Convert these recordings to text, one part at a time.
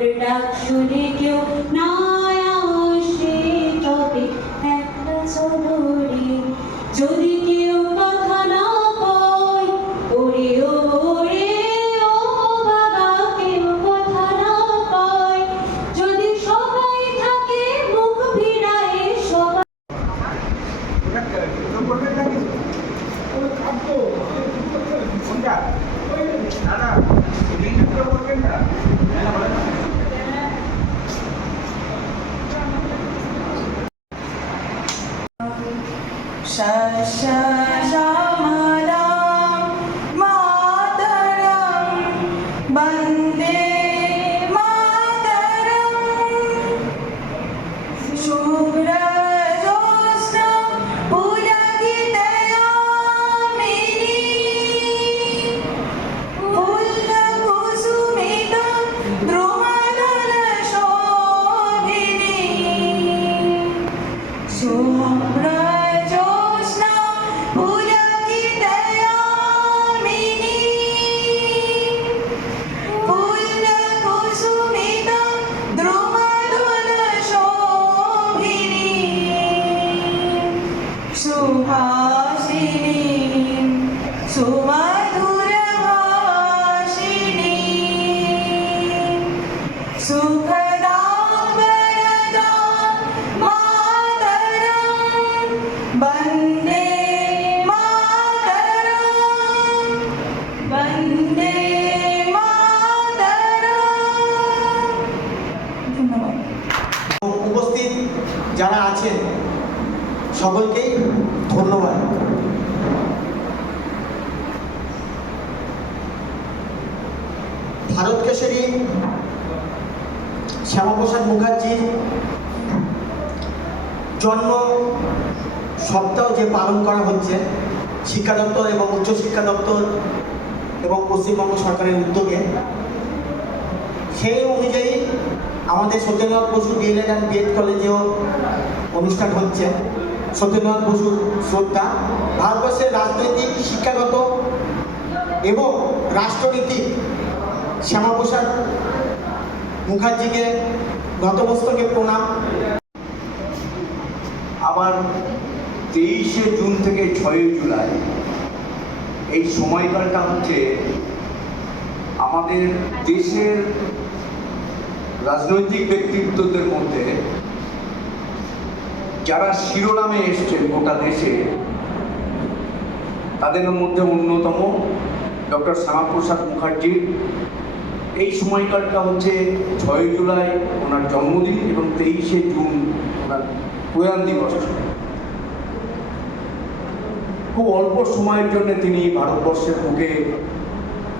তোর ডাক শুনে কেউ না আসে তবে একটা চলরে যদি কেউ কথা না কয় ওরে ওরে ও বাবা কেউ কথা না কয় যদি সবাই থাকে মুখ ফিরায় সবাই বন্দে মাতরম শুভ্র জ্যোৎস্না পুলকিতয়ামিনী ফুল্লকুসুমিতং দ্রুমদলশোভিনী শুভ্র জ্যোৎস্না পুলকিতয়ামিনী ফুল্লকুসুমিতং দ্রুমদলশোভিনী সুহাসিনী সুমধুরভাষিণী সুখদাং বরদাং মাতরম বন্দে মাতরম বন্দে মাতরম। ধন্যবাদ। উপস্থিত যারা আছেন সকলকেই ধন্যবাদ। ভারত কেশরী শ্যামাপ্রসাদ মুখার্জির জন্ম সপ্তাহ যে পালন করা হচ্ছে শিক্ষা দপ্তর এবং উচ্চশিক্ষা দপ্তর এবং পশ্চিমবঙ্গ সরকারের উদ্যোগে, সেই অনুযায়ী আমাদের Satyendranath Basu DElEd and BEd কলেজেও অনুষ্ঠান হচ্ছে। সত্যেন্দ্রনাথ বসুর শ্রদ্ধা, ভারতবর্ষের রাজনৈতিক, শিক্ষাগত এবং রাষ্ট্রনীতিক শ্যামাপ্রসাদ মুখার্জিকে নতমস্তকে প্রণাম। আবার 23শে জুন থেকে 6ই জুলাই এই সময়কালটা হচ্ছে আমাদের দেশের রাজনৈতিক ব্যক্তিত্বদের মধ্যে যারা শিরোনামে এসছেন গোটা দেশে, তাদের মধ্যে অন্যতম ডক্টর শ্যামাপ্রসাদ মুখার্জির এই সময়কালটা হচ্ছে 6ই জুলাই ওনার জন্মদিন এবং 23শে জুন ওনার প্রয়াণ দিবস। খুব অল্প সময়ের জন্য তিনি ভারতবর্ষের বুকে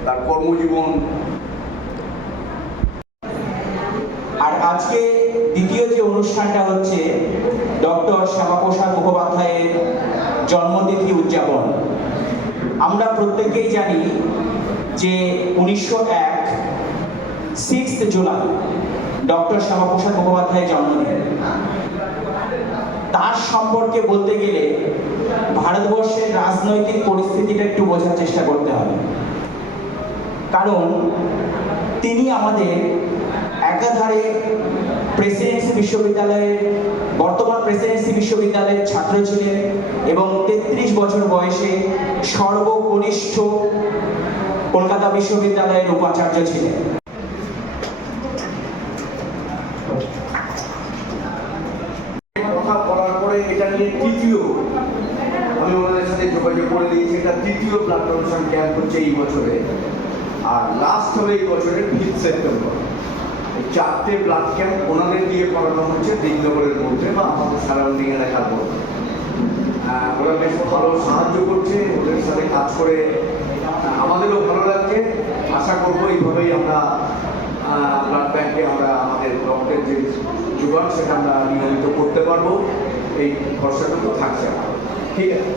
তার কর্মজীবন। আর আজকে দ্বিতীয় যে অনুষ্ঠানটা হচ্ছে ডক্টর শ্যামাপ্রসাদ মুখোপাধ্যায়ের জন্মতিথি উদযাপন। আমরা প্রত্যেকেই জানি যে 1901 6 জুলাই ডক্টর শ্যামাপ্রসাদ মুখোপাধ্যায়ের জন্মদিন। তার সম্পর্কে বলতে গেলে ভারতবর্ষের রাজনৈতিক পরিস্থিতিটা একটু বোঝার চেষ্টা করতে হবে, কারণ তিনি আমাদের একাধারে প্রেসিডেন্সি বিশ্ববিদ্যালয়ের, বর্তমান প্রেসিডেন্সি বিশ্ববিদ্যালয়ের ছাত্র ছিলেন এবং 33 বছর বয়সে সর্বকনিষ্ঠ কলকাতা বিশ্ববিদ্যালয়ের উপাচার্য ছিলেন। কথা বলার পরে এটা নিয়ে তৃতীয়, আমি ওনাদের সাথে যোগাযোগ করে দিয়েছি, এটা তৃতীয় ব্লাড ডোনেশন ক্যাম্প হচ্ছে এই বছরে, আর লাস্ট হবে এই বছরের 5 সেপ্টেম্বর। এই 4টে ব্লাড ক্যাম্প ওনাদের দিয়ে করানো হচ্ছে দিননগরের মধ্যে বা আমাদের সারাউন্ডিং এলাকার মধ্যে। ওরা বেশ ভালো সাহায্য করছে, ওদের সাথে কাজ করে আমাদেরও ভালো লাগছে। আশা করবো এইভাবেই আমরা ব্লাড ব্যাংকে আমরা আমাদের রক্তের যে যোগান সেটা আমরা নিয়মিত করতে পারবো, এই ভরসাটুকু থাকছে। ঠিক আছে।